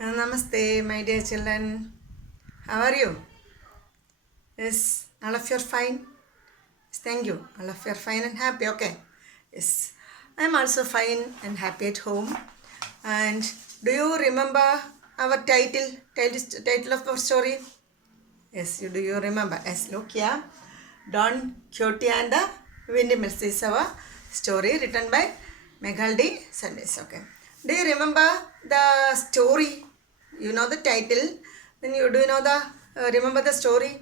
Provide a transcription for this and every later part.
Namaste, my dear children. How are you? Yes, all of you are fine. Yes, thank you. All of you are fine and happy. Okay. Yes, I'm also fine and happy at home. And do you remember our title of our story? Yes, do you remember? Yes, look here. Don Quixote and the Windmills. This is our story written by Meghaldi Sundays. Okay. Do you remember the story? You know the title. Then you do you know the remember the story?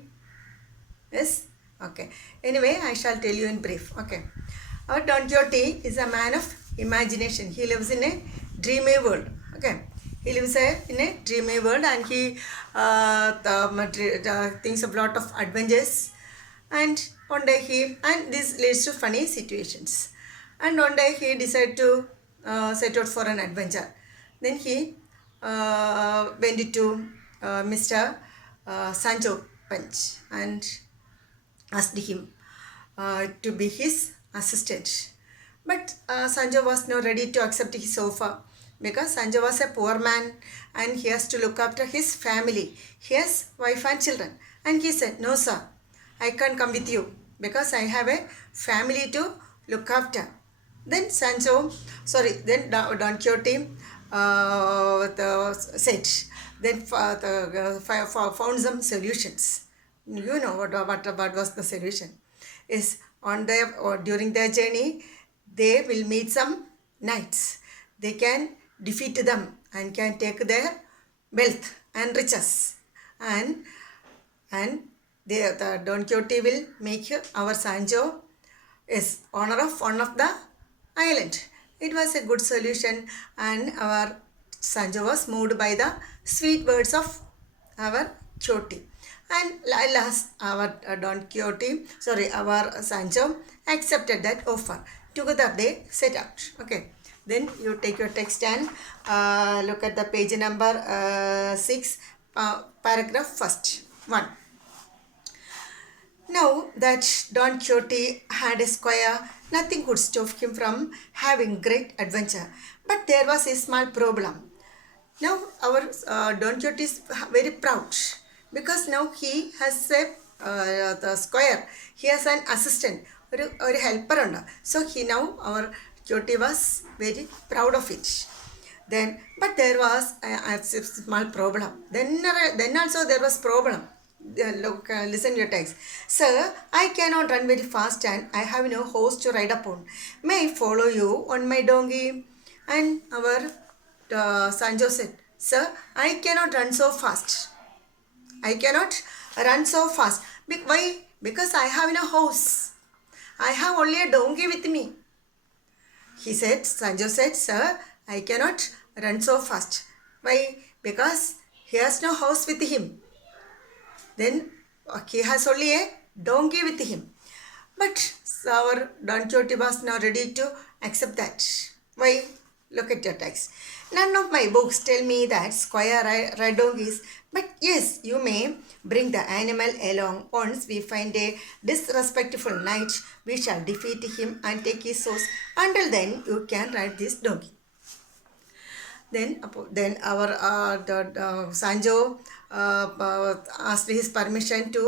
Yes? Okay. Anyway, I shall tell you in brief. Okay. Our Don Quixote is a man of imagination. He lives in a dreamy world. Okay. He lives in a dreamy world and he thinks of a lot of adventures. And one day and this leads to funny situations. And one day he decided to set out for an adventure. Then he went to Mr. Sancho Punch and asked him to be his assistant. But Sanjo was not ready to accept his offer because Sanjo was a poor man and he has to look after his family. He has wife and children. And he said, "No, sir, I can't come with you because I have a family to look after." Then Don Quixote said, then found some solutions. You know what was the solution? Is on their or during their journey, they will meet some knights. They can defeat them and can take their wealth and riches, and the Don Quixote will make our Sancho is owner of one of the island. It was a good solution, and our Sancho was moved by the sweet words of our Quixote. And last, our our Sancho accepted that offer. Together they set out. Okay. Then you take your text and look at the page number 6, paragraph first. 1. Now that Don Quixote had a squire, nothing could stop him from having great adventure. But there was a small problem. Now our Don Quixote is very proud because now he has the squire. He has an assistant or a helper under. So he now our Quixote was very proud of it. Then, but there was a small problem. Then also there was problem. Look, listen to your text. "Sir, I cannot run very fast and I have no horse to ride upon. May I follow you on my donkey?" And our Sancho said, "Sir, I cannot run so fast. I cannot run so fast. Why? Because I have no horse. I have only a donkey with me." Sancho said, "Sir, I cannot run so fast. Why? Because he has no horse with him. Then he has only a donkey with him." But our Don Quixote was now ready to accept that. Why? Look at your text. "None of my books tell me that squire ride donkeys, but yes, you may bring the animal along. Once we find a disrespectful knight, we shall defeat him and take his horse. Until then, you can ride this donkey." Then our Sancho asked his permission to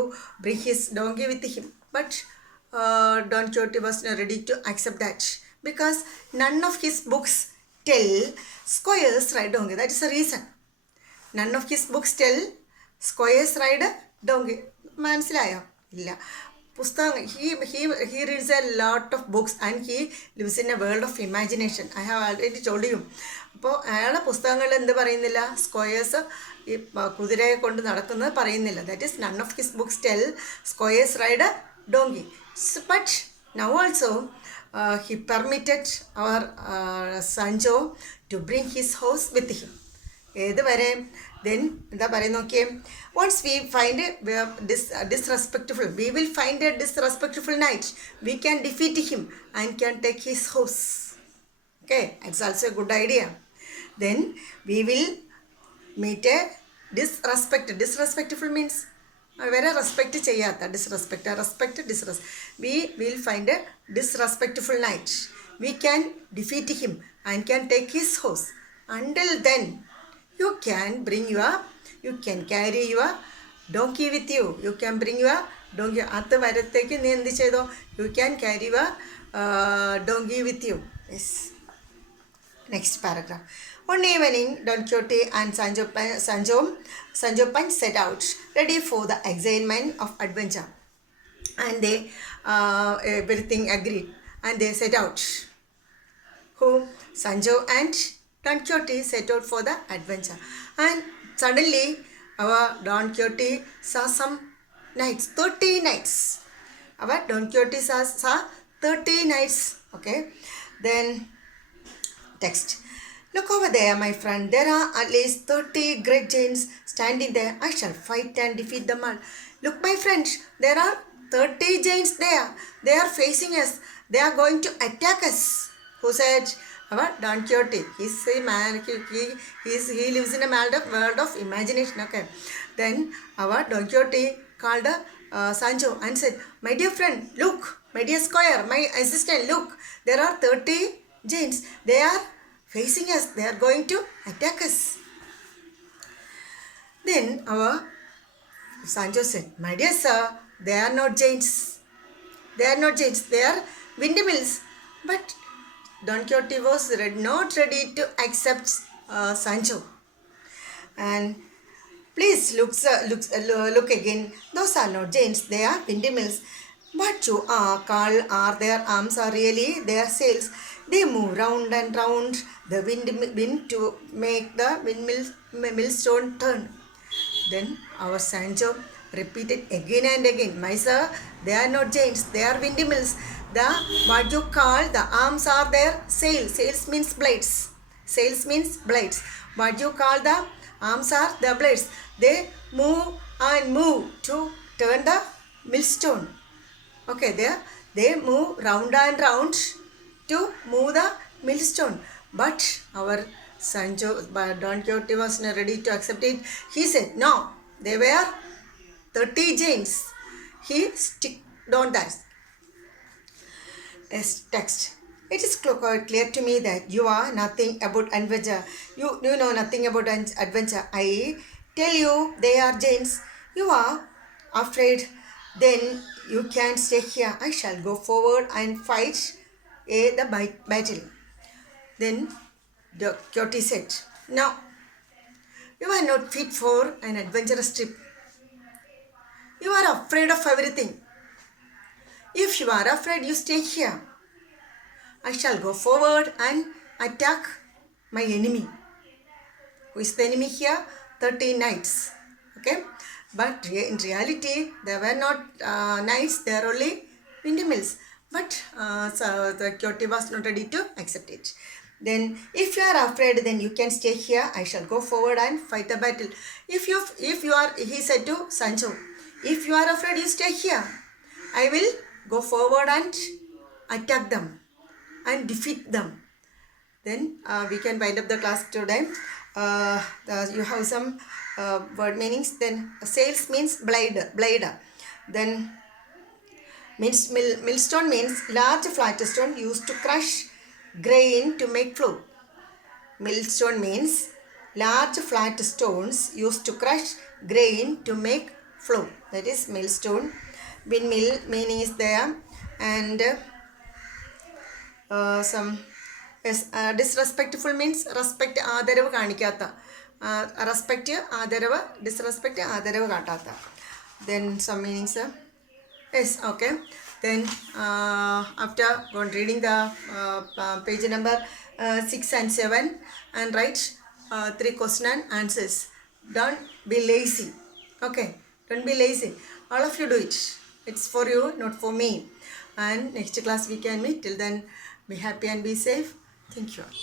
bring his donkey with him. But Don Quixote was not ready to accept that because none of his books tell squires ride donkey. That is the reason. None of his books tell squires ride donkey. മനസ്സിലായോ? ഇല്ല. പുസ്തകം he reads a lot of books and he lives in a world of imagination. I have already told you. അപ്പോൾ അയാളുടെ പുസ്തകങ്ങളിൽ എന്ത് പറയുന്നില്ല? Squares ഈ കുതിരയെ കൊണ്ട് നടക്കുന്നത് പറയുന്നില്ല. That is none of his books tell squares ride donkey. But now also he permitted our Sancho to bring his horse with him. ഏതുവരെ? Then എന്താ പറയുക നോക്കിയേ. "Once we find disrespectful, we will find a disrespectful knight. We can defeat him and can take his horse." Okay, it's also a good idea. Then we will meet a disrespectful means very respect ചെയ്യാത്ത disrespect. We will find a disrespectful knight. We can defeat him and can take his horse. Until then, You can carry your donkey with you. You can bring your donkey. അത് വരത്തേക്ക് നീ എന്ത് ചെയ്തോ? You can carry your donkey with you. Yes. Next paragraph. One evening, Don Quixote and Sancho Panch set out, ready for the excitement of adventure. And they everything agreed, and they set out. Who? Sancho and Don Quixote set out for the adventure. And suddenly, our Don Quixote saw some knights, 30 knights. Our Don Quixote saw 30 knights. Okay. Then, text. Look over there, my friend. There are at least 30 great giants standing there. I shall fight and defeat them all. Look, my friend, there are 30 giants there. They are facing us. They are going to attack us. Who said? Our Don Quixote. He's a man. He lives in a world of imagination. Okay. Then our Don Quixote called Sancho and said, "My dear friend, look. My dear squire, my assistant, look. There are 30 giants. They are facing us. They are going to attack us." Then our Sancho said, "My dear sir, they are not giants. They are not giants. They are windmills." But Don Quixote was not ready to accept Sancho. And please look again. Those are not giants. They are windmills. What you are their arms are really their sails. They move round and round the wind to make the millstone turn. Then our Sancho repeated again and again, "My sir, they are not giants, they are windmills. What you call the arms are their sails. Sails means blades. Sails means blades. What you call the arms are the blades. They move and move to turn the millstone." Okay, they move round and round to move the millstone. But our Don Quixote was not ready to accept it. He said, "No, they were 30 giants." He sticked on that. Yes, text. It is quite clear to me that you are nothing about adventure. You know nothing about adventure. I tell you they are giants. You are afraid. Then you can stay here. I shall go forward and fight the battle. Then the Quixote said, "No, you are not fit for an adventurous trip. You are afraid of everything. If you are afraid, you stay here. I shall go forward and attack my enemy." Who is the enemy here? 30 knights. Okay. But in reality, there were not knights. There are only windmills. But so the Quixote was not ready to accept it. Then, "If you are afraid, then you can stay here. I shall go forward and fight the battle." If you are, he said to Sancho, "If you are afraid, you stay here. I will go forward and attack them and defeat them." Then we can wind up the class today. You have some word meanings. Then sails means blade. Then millstone means large flat stone used to crush grain to make flour. Millstone means large flat stones used to crush grain to make flour. That is millstone. Windmill meaning is there. And some disrespectful means respect ആദരവ് കാണിക്കാത്ത. Respect ആദരവ്, disrespect ആദരവ് കാട്ടാത്ത. Then some meanings. Yes, okay. Then after reading the page number 6 and 7 and write 3 question and answers. Don't be lazy. Okay, don't be lazy. All of you do it. It's for you, not for me. And next class we can meet. Till then, be happy and be safe. Thank you all.